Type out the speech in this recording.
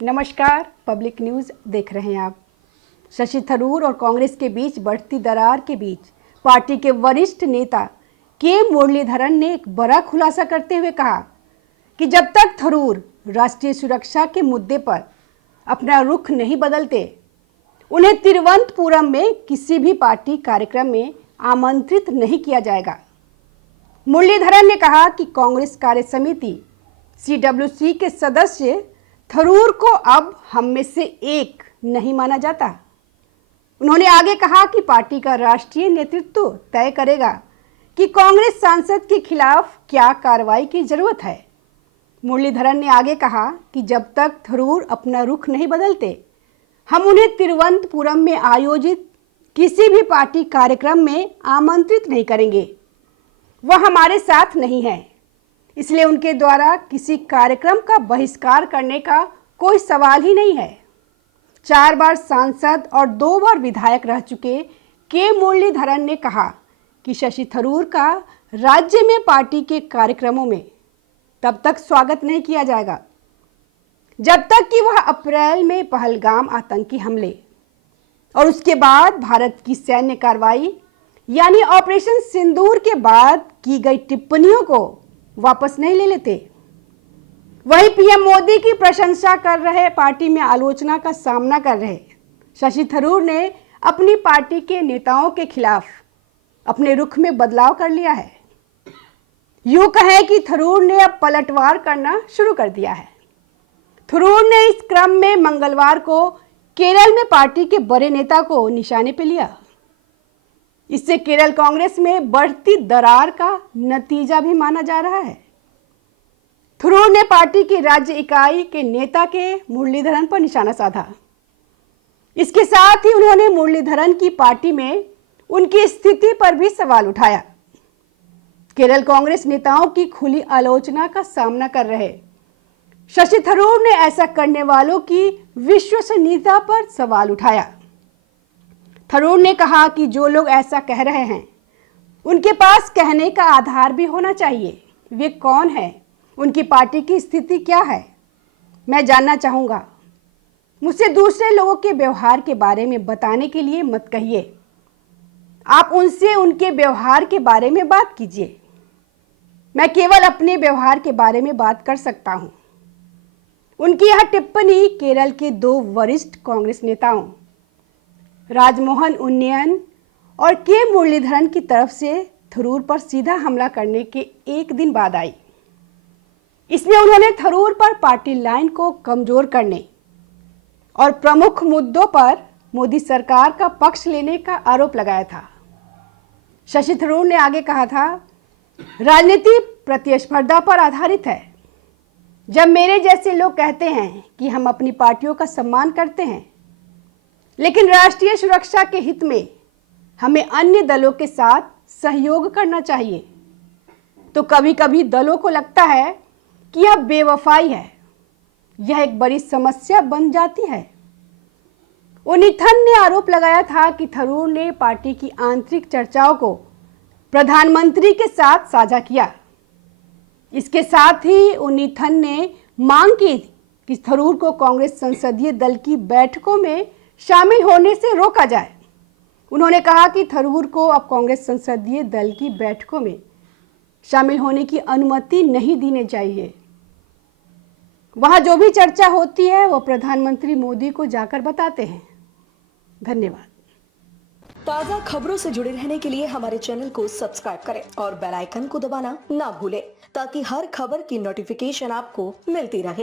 नमस्कार, public news देख रहे हैं आप। शशि थरूर और कांग्रेस के बीच बढ़ती दरार के बीच पार्टी के वरिष्ठ नेता के मुरलीधरन ने एक बड़ा खुलासा करते हुए कहा कि जब तक थरूर राष्ट्रीय सुरक्षा के मुद्दे पर अपना रुख नहीं बदलते, उन्हें तिरुवनंतपुरम में किसी भी पार्टी कार्यक्रम में आमंत्रित नहीं किया जाएगा। मुरलीधरन ने कहा कि कांग्रेस कार्य समिति CWC के सदस्य थरूर को अब हम में से एक नहीं माना जाता। उन्होंने आगे कहा कि पार्टी का राष्ट्रीय नेतृत्व तय करेगा कि कांग्रेस सांसद के खिलाफ क्या कार्रवाई की जरूरत है। मुरलीधरन ने आगे कहा कि जब तक थरूर अपना रुख नहीं बदलते, हम उन्हें तिरुवनंतपुरम में आयोजित किसी भी पार्टी कार्यक्रम में आमंत्रित नहीं करेंगे। वह हमारे साथ नहीं है, इसलिए उनके द्वारा किसी कार्यक्रम का बहिष्कार करने का कोई सवाल ही नहीं है। 4 बार सांसद और 2 बार विधायक रह चुके के मुरलीधरन ने कहा कि शशि थरूर का राज्य में पार्टी के कार्यक्रमों में तब तक स्वागत नहीं किया जाएगा जब तक कि वह अप्रैल में पहलगाम आतंकी हमले और उसके बाद भारत की सैन्य कार्रवाई यानी ऑपरेशन सिंदूर के बाद की गई टिप्पणियों को वापस नहीं ले लेते। वही पीएम मोदी की प्रशंसा कर रहे, पार्टी में आलोचना का सामना कर रहे शशि थरूर ने अपनी पार्टी के नेताओं के खिलाफ अपने रुख में बदलाव कर लिया है। यूं कहें कि थरूर ने अब पलटवार करना शुरू कर दिया है। थरूर ने इस क्रम में मंगलवार को केरल में पार्टी के बड़े नेता को निशाने पर लिया। इससे केरल कांग्रेस में बढ़ती दरार का नतीजा भी माना जा रहा है। थरूर ने पार्टी की राज्य इकाई के नेता के मुरलीधरन पर निशाना साधा। इसके साथ ही उन्होंने मुरलीधरन की पार्टी में उनकी स्थिति पर भी सवाल उठाया। केरल कांग्रेस नेताओं की खुली आलोचना का सामना कर रहे शशि थरूर ने ऐसा करने वालों की विश्वसनीयता पर सवाल उठाया। थरूर ने कहा कि जो लोग ऐसा कह रहे हैं, उनके पास कहने का आधार भी होना चाहिए। वे कौन है, उनकी पार्टी की स्थिति क्या है, मैं जानना चाहूँगा। मुझसे दूसरे लोगों के व्यवहार के बारे में बताने के लिए मत कहिए। आप उनसे उनके व्यवहार के बारे में बात कीजिए। मैं केवल अपने व्यवहार के बारे में बात कर सकता हूँ। उनकी यह टिप्पणी केरल के 2 वरिष्ठ कांग्रेस नेताओं राजमोहन उन्नयन और के मुरलीधरन की तरफ से थरूर पर सीधा हमला करने के एक दिन बाद आई। इसमें उन्होंने थरूर पर पार्टी लाइन को कमजोर करने और प्रमुख मुद्दों पर मोदी सरकार का पक्ष लेने का आरोप लगाया था। शशि थरूर ने आगे कहा था, राजनीति प्रतिस्पर्धा पर आधारित है। जब मेरे जैसे लोग कहते हैं कि हम अपनी पार्टियों का सम्मान करते हैं, लेकिन राष्ट्रीय सुरक्षा के हित में हमें अन्य दलों के साथ सहयोग करना चाहिए, तो कभी कभी दलों को लगता है कि यह बेवफाई है। यह एक बड़ी समस्या बन जाती है। उन्नीथन ने आरोप लगाया था कि थरूर ने पार्टी की आंतरिक चर्चाओं को प्रधानमंत्री के साथ साझा किया। इसके साथ ही उन्नीथन ने मांग की कि थरूर को कांग्रेस संसदीय दल की बैठकों में शामिल होने से रोका जाए। उन्होंने कहा कि थरूर को अब कांग्रेस संसदीय दल की बैठकों में शामिल होने की अनुमति नहीं देनी चाहिए। वहां जो भी चर्चा होती है वो प्रधानमंत्री मोदी को जाकर बताते हैं। धन्यवाद। ताज़ा खबरों से जुड़े रहने के लिए हमारे चैनल को सब्सक्राइब करें और बेल आइकन को दबाना ना भूलें, ताकि हर खबर की नोटिफिकेशन आपको मिलती रहे।